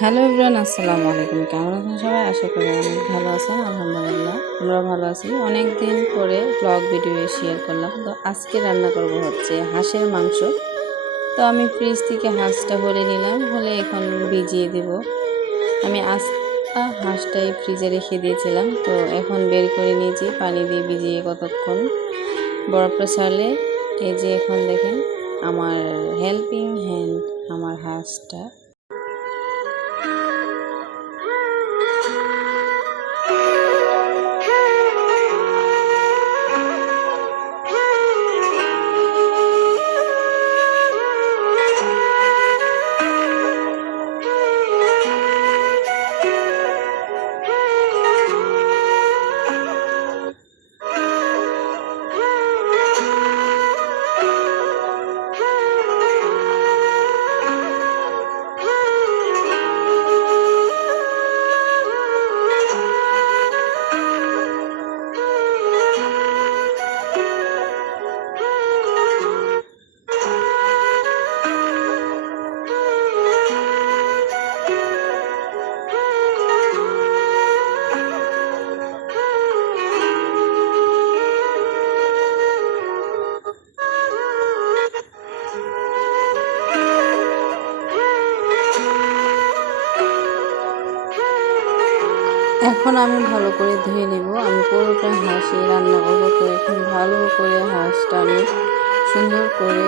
Hello everyone, আসসালামু আলাইকুম। কেমন আছেন সবাই? আশা করি অনেক ভালো আছেন। আলহামদুলিল্লাহ আমরা ভালো আছি। অনেক দিন পরে ব্লগ ভিডিও শেয়ার করলাম। তো আজকে রান্না করব হচ্ছে হাঁসের মাংস। তো আমি ফ্রিজ থেকে হাঁসটা ভরে নিলাম, হলে এখন ভিজিয়ে দেব। আমি আস্তা হাঁসটাই ফ্রিজে রেখে দিয়েছিলাম, তো এখন বের করে নিয়েছি পানি দিয়ে ভিজিয়ে কতক্ষণ বরফটা ছাড়লে। এই যে এখন দেখেন আমার হেল্পিং হ্যান্ড আমার হাঁসটা। এখন আমি ভালো করে ধুয়ে নেব। আমি পুরোটা হাঁসই রান্না করবো, তো এখন ভালো করে হাঁসটা আমি সুন্দর করে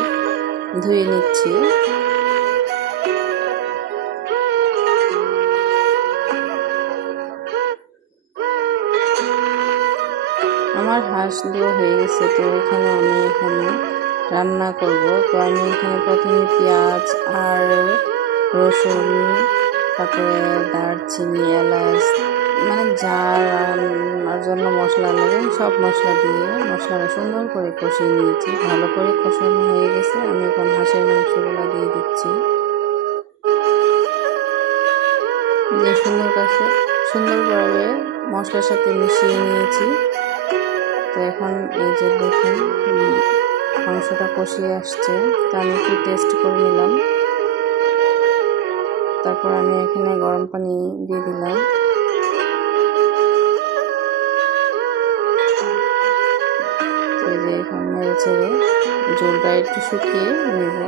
ধুয়ে নিচ্ছি। আমার হাঁস ধোয়া হয়ে গেছে, তো এখানে রান্না করব। তো আমি এখানে প্রথমে পেঁয়াজ আর রসুন, তারপরে দারচিনি, এলাচ, মানে যা রান্নার জন্য মশলা লাগে সব মশলা দিয়ে মশলাটা সুন্দর করে কষিয়ে নিয়েছি। ভালো করে কষানো হয়ে গেছে, আমি এখন হাঁসের মাংসগুলো দিয়ে দিচ্ছি। যে সুন্দরভাবে মশলার সাথে মিশিয়ে নিয়েছি। তো এখন এই যে দেখুন মাংসটা কষিয়ে আসছে, তো আমি একটু টেস্ট করে নিলাম। তারপর আমি এখানে গরম পানি দিয়ে দিলাম। তো এই যে এখন নেড়ে ছেড়ে ঝোলটা একটু শুকিয়ে নেব।